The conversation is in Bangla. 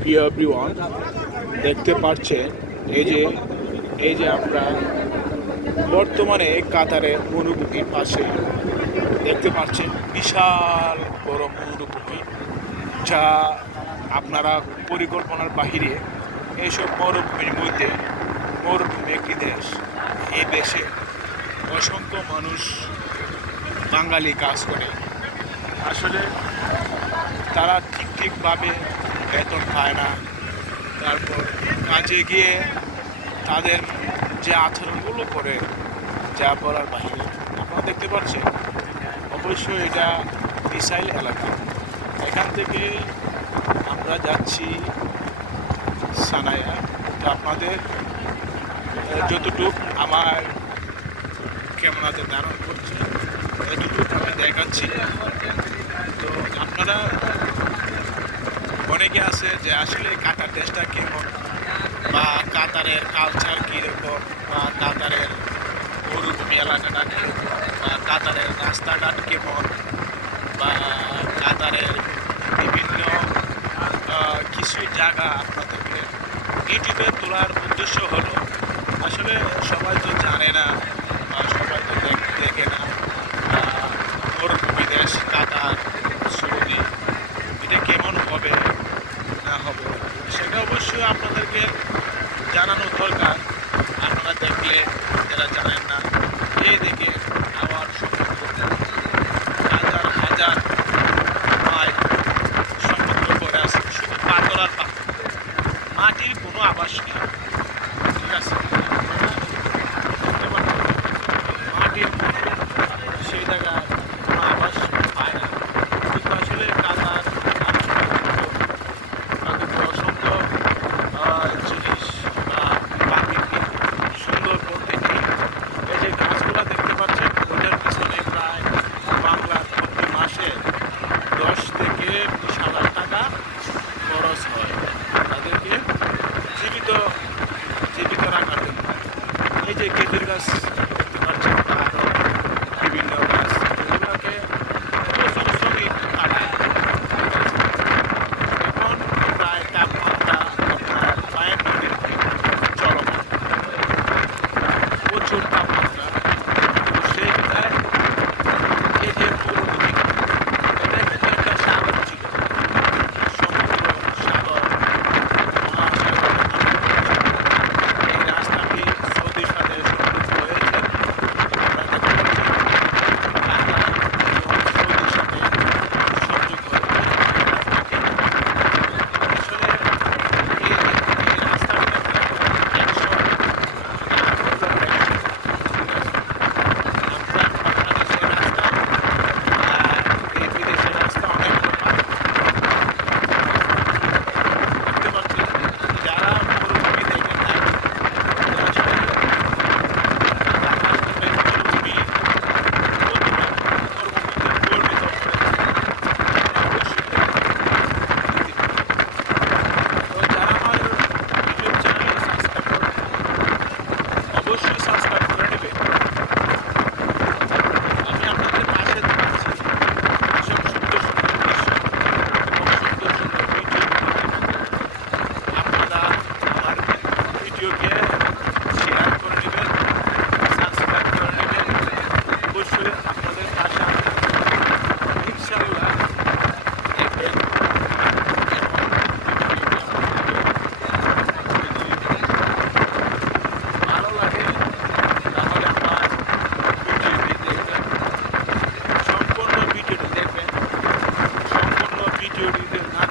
প্রিয় এভরিওয়ান, দেখতে পাচ্ছেন এই যে আমরা বর্তমানে কাতারের মরুভূমির পাশে দেখতে পাচ্ছেন বিশাল বড় মরুভূমি, যা আপনারা পরিকল্পনার বাহিরে। এইসব মরুভূমির মধ্যে মরুভূমি একটি দেশ। এই দেশে অসংখ্য মানুষ বাঙালি কাজ করে। আসলে তারা ঠিকভাবে বেতন পায় না। তারপর কাজে গিয়ে তাদের যে আচরণগুলো করে, যা বলার বাইরে। আপনারা দেখতে পাচ্ছেন, অবশ্যই এটা মিসাইল এলাকা। এখান থেকে আমরা যাচ্ছি সানায়া। তো আপনাদের যতটুকু আমার ক্যামেরাতে ধারণ করছে এতটুকু আমি দেখাচ্ছি। তো আপনারা অনেকে আছে যে আসলে কাতার দেশটা কেমন, বা কাতারের কালচার কীরকম, বা কাতারের মরুভূমি এলাকাটা কীরকম, বা কাতারের রাস্তাঘাট কেমন, বা কাতারের বিভিন্ন কিছু জায়গা আপনাদেরকে ইউটিউবে তোলার উদ্দেশ্য হলো, আসলে সবাই তো জানে না বা সবাই তো দেখে না মরুভূমি দেশ কাতার, সৌদি, এটা কেমন হবে না হবে সেটা অবশ্যই আপনাদেরকে জানানো দরকার। আপনারা দেখলে, যারা জানেন না, এই দিকে আবার হাজার হাজার মাইল সমুদ্র পড়ে আছে, শুধু পাথর আর পাথর, মাটির কোনো আবাস নেই। ঠিক আছে, মাটির সেই জায়গায় কোনো আবাস পায় না। কিন্তু আসলে কাতার অসংখ্য জিনিস বা প্রাকৃতিক সুন্দর বলতে কি, এই যে গাছগুলা দেখতে পাচ্ছেন, ওটার পিছনে প্রায় বাংলার প্রতি মাসে 10 থেকে 20,000 টাকা খরচ হয় তাদেরকে জীবিত রাখার জন্য। এই যে খেজুর গাছ দেখতে পাচ্ছেন, আরও বিভিন্ন গাছ, এগুলোকে প্রচুর শ্রমিক কাটায়। এখন প্রায় তাপমাত্রা আপনার 52 চলমান, প্রচুর তাপমাত্রা। তো সেই বিধায় এই যে মরুভূমি, এটা কিন্তু একটা সাগর ছিল, সমুদ্র, সাগর, মহাসাগর। এই রাস্তাটি সৌদির সাথে সংযুক্ত হয়েছে। আমরা দেখতে পাচ্ছি কাতার এবং সৌদির সাথে সংযুক্ত হয়েছে রাস্তাটি। আসলে এই রাস্তাটি আপনার 100 বাংলাদেশের রাস্তা আর এই বিদেশের রাস্তা অনেক তফাৎ। দেখতে পাচ্ছি যারা মরুভূমি দেখেন না, তারা আসলে আকাশ থেকে মরুভূমি কতটা মরুভূমিতে পরিণত হয়, তো যারা আমার ইউটিউব চ্যানেলে সাবস্ক্রাইব করেন, অবশ্যই সাবস্ক্রাইব করে নেবেন। আমি আপনাদের পাশে থাকছি এসব সুন্দর সুন্দর দৃশ্য এবং সুন্দর সুন্দর ভিডিও বানানোর জন্য। আপনারা আমার ভিডিওকে শেয়ার করে নেবেন, সাবস্ক্রাইব করে নেবেন। অবশ্যই আপনাদের পাশে আমি থাকবো। ইনশাল্লাহ দেখবেন এমন ভিডিও যদি ভালো লাগে তাহলে আমার ভিডিওটি দেখবেন, সম্পূর্ণ ভিডিওটি দেখবেন। সম্পূর্ণ ভিডিওটি না